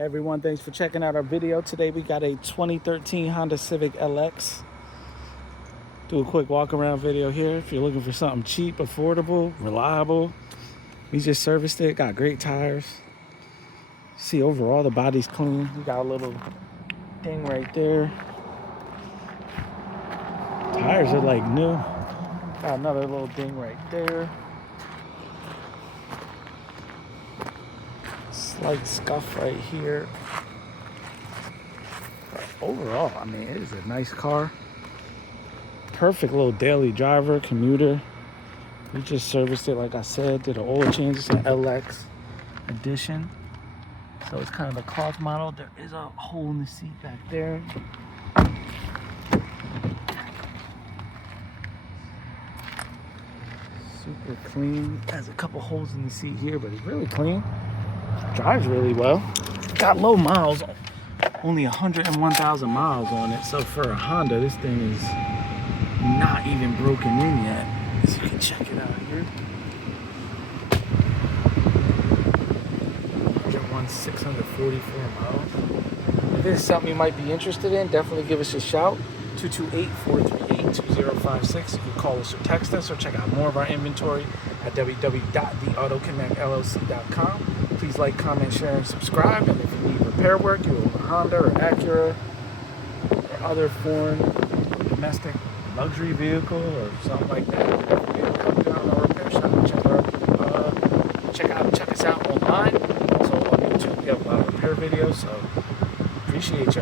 Everyone, thanks for checking out our video. Today we got a 2013 Honda Civic LX. Do a quick walk around video here. If you're looking for something cheap, affordable, reliable, we just serviced it. Got great tires. See, overall the body's clean. We got a little ding right there. Tires are like new. Got another little ding right there. Slight scuff right here. But overall, I mean, it is a nice car. Perfect little daily driver, commuter. We just serviced it, like I said, did an oil change. It's an LX edition. So it's kind of a cloth model. There is a hole in the seat back there. Super clean. Has a couple holes in the seat here, but it's really clean. Drives really well. Got low miles, only 101,000 miles on it. So for a Honda, this thing is not even broken in yet. So you can check it out here. 644 miles. If this is something you might be interested in, definitely give us a shout. 228-438-2056. You can call us or text us or check out more of our inventory at www.theautoconnectllc.com. Please like, comment, share, and subscribe. And if you need repair work, you own a Honda or Acura or other foreign domestic luxury vehicle or something like that, definitely come down to our repair shop and check us out online. Also on YouTube, we have a lot of repair videos, so appreciate y'all.